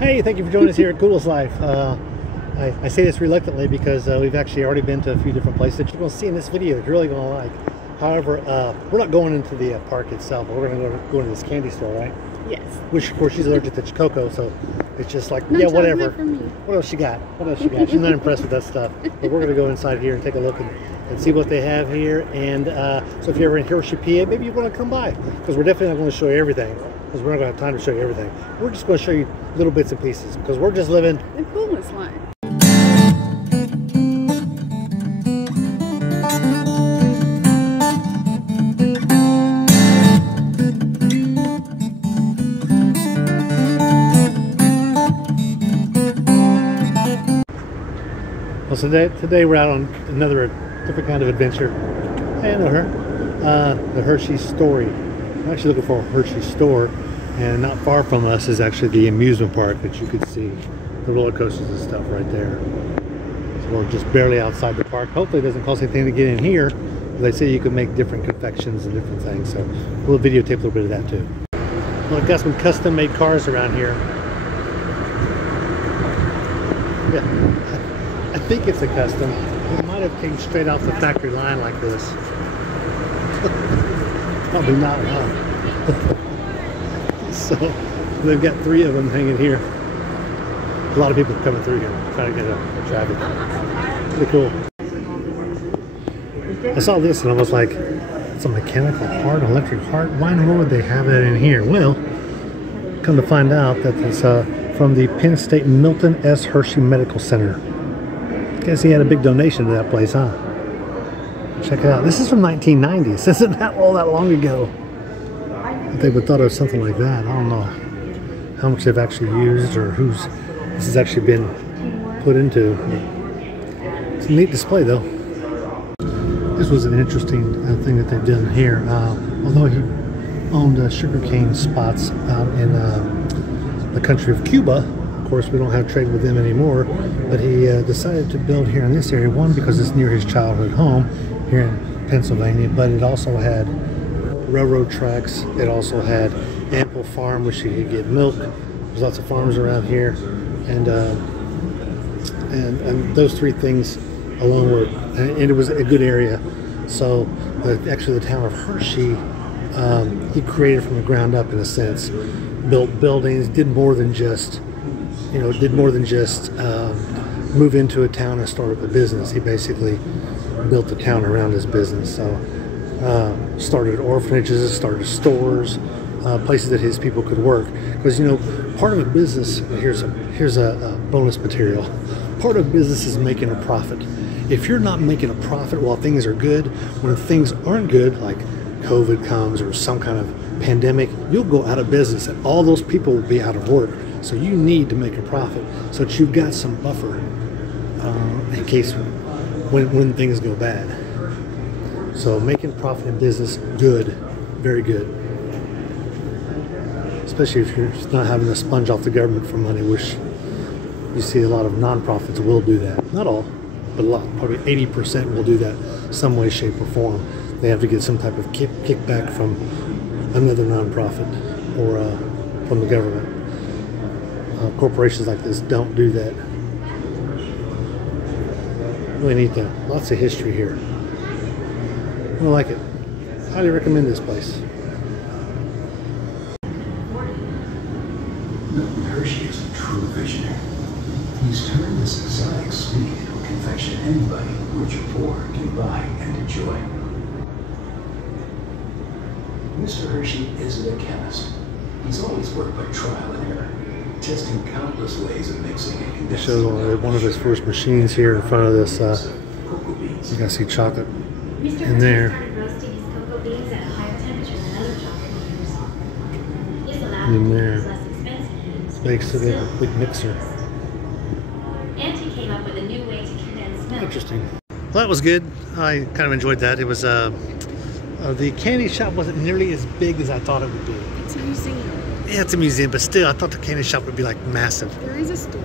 Hey, thank you for joining us here at Coolest Life. I say this reluctantly because we've actually already been to a few different places that you're going to see in this video that you're really going to like. However, we're not going into the park itself, but we're going to go into this candy store, right? Yes. Which, of course, she's allergic to cocoa, so it's just like, No yeah, whatever. For me. What else she got? What else she got? She's not impressed with that stuff. But we're going to go inside here and take a look and see what they have here. And so if you're ever in Hershey PA, maybe you want to come by, because we're definitely not going to show you everything, because we're not going to have time to show you everything. We're just going to show you little bits and pieces, because we're just living the coolest life. Well, so today we're out on another different kind of adventure. Hey, I know her. The Hershey Story. I'm actually looking for a Hershey Store, and not far from us is actually the amusement park that you could see the roller coasters and stuff right there. So we're just barely outside the park. Hopefully it doesn't cost anything to get in here. They say you can make different confections and different things, so we'll videotape a little bit of that too. Well, I've got some custom-made cars around here. Yeah. I think it's a custom. It might have came straight off the factory line like this. Probably not. So they've got 3 of them hanging here. A lot of people coming through here trying to get a traffic. Pretty cool. I saw this and I was like, it's a mechanical heart, electric heart. Why in the world would they have that in here? Well, come to find out that it's from the Penn State Milton S. Hershey Medical Center. Guess he had a big donation to that place, huh? Check it out. This is from 1990. This isn't that all that long ago. If they would have thought of something like that. I don't know how much they've actually used or who's this has actually been put into. It's a neat display, though. This was an interesting thing that they've done here. Although he owned sugarcane spots out in the country of Cuba. Of course, we don't have trade with them anymore, but he decided to build here in this area, one, because it's near his childhood home here in Pennsylvania, but it also had railroad tracks. It also had ample farm, which you could get milk. There's lots of farms around here, and those 3 things alone were, and it was a good area. So actually the town of Hershey, he created from the ground up, in a sense, built buildings, did more than just move into a town and start up a business. He basically built the town around his business. So started orphanages, started stores, places that his people could work. Because part of a business, here's a bonus material. Part of business is making a profit. If you're not making a profit while things are good, when things aren't good, like COVID comes or some kind of pandemic, you'll go out of business and all those people will be out of work. So you need to make a profit so that you've got some buffer in case when things go bad. So making profit in business, good, very good. Especially if you're not having to sponge off the government for money, which you see a lot of nonprofits will do that. Not all, but a lot, probably 80% will do that some way, shape, or form. They have to get some type of kickback from another nonprofit or from the government. Corporations like this don't do that. Really neat though. Lots of history here. I like it. Highly recommend this place. Milton Hershey is a true visionary. He's turned this exotic sweet into a confection anybody, rich or poor, can buy and enjoy. Mr. Hershey isn't a chemist. He's always worked by trial and error, testing countless ways of mixing and condensing. It shows one of his first machines here in front of this. You can see chocolate in there. In there. Makes it a big mixer. Interesting. Well, that was good. I kind of enjoyed that. It was the candy shop wasn't nearly as big as I thought it would be. It's a museum. Yeah, it's a museum, but still, I thought the candy shop would be like massive. There is a store.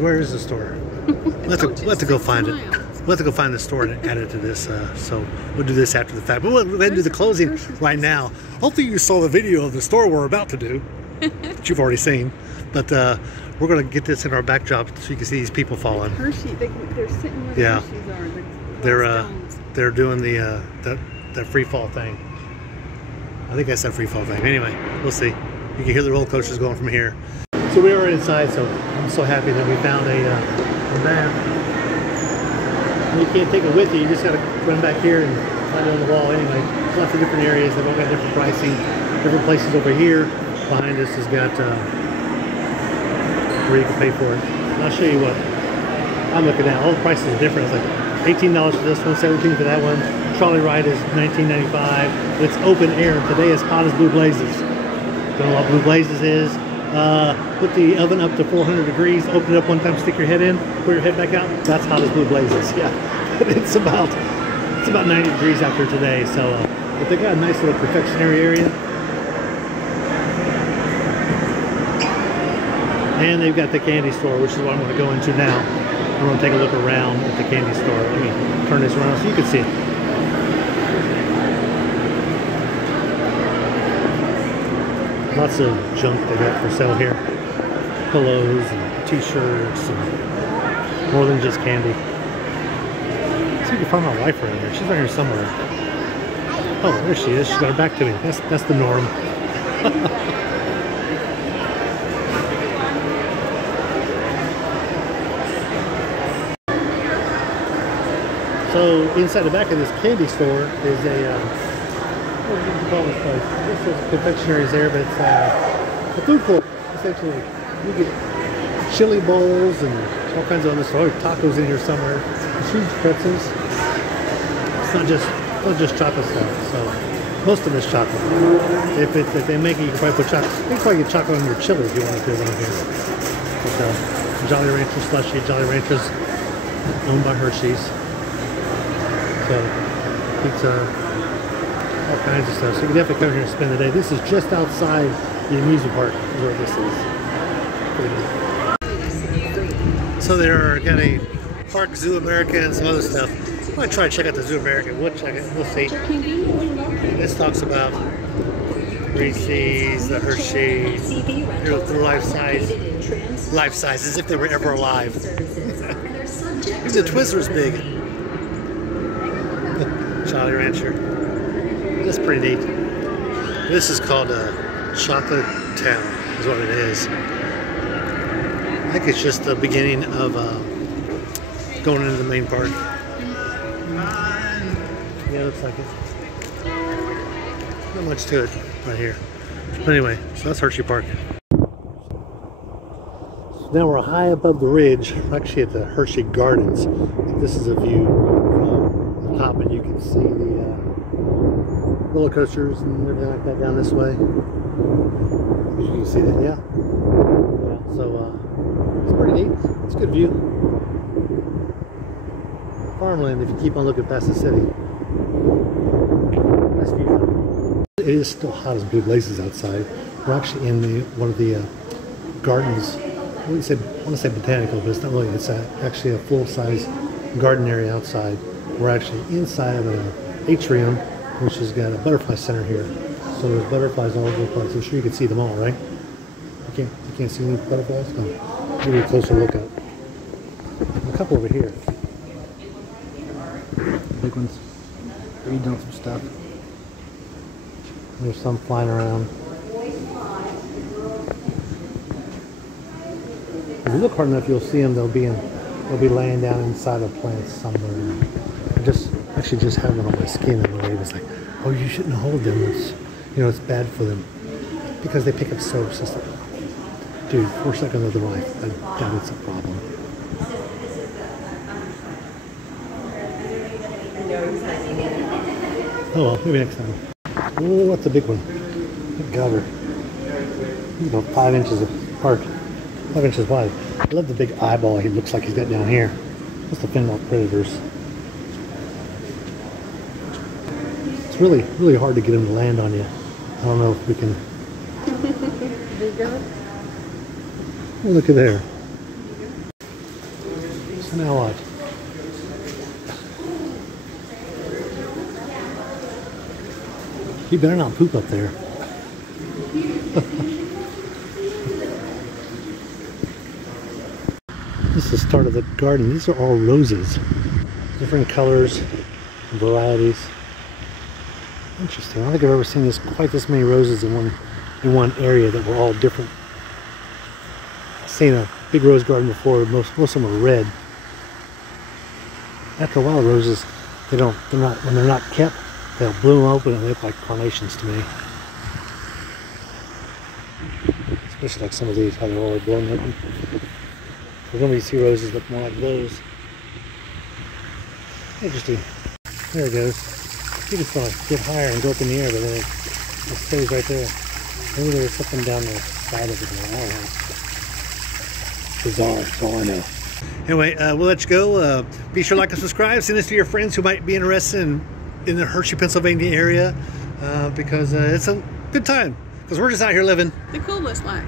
Where is the store? We'll have to go find it. We'll have to go find the store and add it to this. So we'll do this after the fact. But we'll do the closing right now. Hopefully you saw the video of the store we're about to do. that you've already seen. But we're going to get this in our backdrop so you can see these people falling. Hershey, they're sitting where the Hershey's are. They're doing the free fall thing. I think that's that free fall thing. Anyway, we'll see. You can hear the roller coasters going from here. So we are inside, so I'm so happy that we found a map. You can't take it with you. You just got to run back here and find it on the wall. Anyway, lots of different areas. They've all got different pricing. Different places over here. Behind us has got where you can pay for it. And I'll show you what I'm looking at. All the prices are different. It's like $18 for this one, $17 for that one. Trolley ride is $19.95. It's open air. Today is hot as blue blazes. Don't know what blue blazes is. Put the oven up to 400 degrees. Open it up one time. Stick your head in. Put your head back out. That's hot as blue blazes. Yeah, it's about 90 degrees out there today. So, but they got a nice little confectionery area. And they've got the candy store, which is what I'm going to go into now. I'm going to take a look around at the candy store. Let me turn this around so you can see it. Lots of junk they got for sale here. Pillows and t-shirts and more than just candy. See if you can find my wife around here. She's right here somewhere. Oh, there she is. She's got her back to me. That's the norm. So inside the back of this candy store is a what do you call this place? This is confectionery there, but it's a food court essentially. You get chili bowls and all kinds of other stuff. Tacos in here somewhere. Huge pretzels. It's not just chocolate stuff. So most of it's chocolate. If they make it, you can probably put chocolate. You can probably get chocolate on your chili if you want to do it on here. But Jolly Rancher slushy. Jolly Rancher's owned by Hershey's. So pizza, all kinds of stuff. So you can definitely come here and spend the day. This is just outside the amusement park is where this is. So they're got a Park Zoo America and some other stuff. I'm gonna try to check out the Zoo America. We'll check it. We'll see. This talks about Reese's, the Hershey, the life size, as if they were ever alive. The Twizzler's big. Jolly Rancher. That's pretty neat. This is called Chocolate Town, is what it is. I think it's just the beginning of going into the main park. Yeah, it looks like it. Not much to it right here. But anyway, so that's Hershey Park. So now we're high above the ridge. We're actually at the Hershey Gardens. This is a view from the top, and you can see the roller coasters and everything like that down this way. As you can see that, yeah. So it's pretty neat. It's a good view. Farmland if you keep on looking past the city. Nice view. It is still hot as blue blazes outside. We're actually in one of the gardens. I want to say botanical, but it's not really. It's actually a full-size garden area outside. We're actually inside of an atrium, which has got a butterfly center here. So there's butterflies all over the place. I'm sure you can see them all, right? You can't see any butterflies? No. Give you a closer look at. A couple over here. Big ones. They're eating on some stuff. There's some flying around. If you look hard enough, you'll see them. They'll be laying down inside of plants somewhere. I actually just had one on my skin, and the lady was like, "Oh, you shouldn't hold them. It's bad for them because they pick up soaps." It's like, dude, 4 seconds of their life. That it's a problem. Oh well, maybe next time. Oh, that's a big one. Big gobber. He's about 5 inches apart. 5 inches wide. I love the big eyeball he looks like he's got down here. That's to fend off predators. It's really, really hard to get him to land on you. I don't know if we can. Oh, look at there. So now what? You better not poop up there. This is the start of the garden. These are all roses. Different colors, varieties. Interesting. I don't think I've ever seen quite this many roses in one area that were all different. I've seen a big rose garden before. Most of them are red. After a while, roses, when they're not kept, they'll bloom open and they look like carnations to me. Especially like some of these, how they're all blown open. So when you see roses look more like those. Interesting. There it goes. You just want to get higher and go up in the air, but then it stays right there. Maybe there's something down the side of it. I don't know. Bizarre, that's all I know. Anyway, we'll let you go. Be sure to like and subscribe. Send this to your friends who might be interested in the Hershey, Pennsylvania area, because it's a good time. Because we're just out here living the coolest life.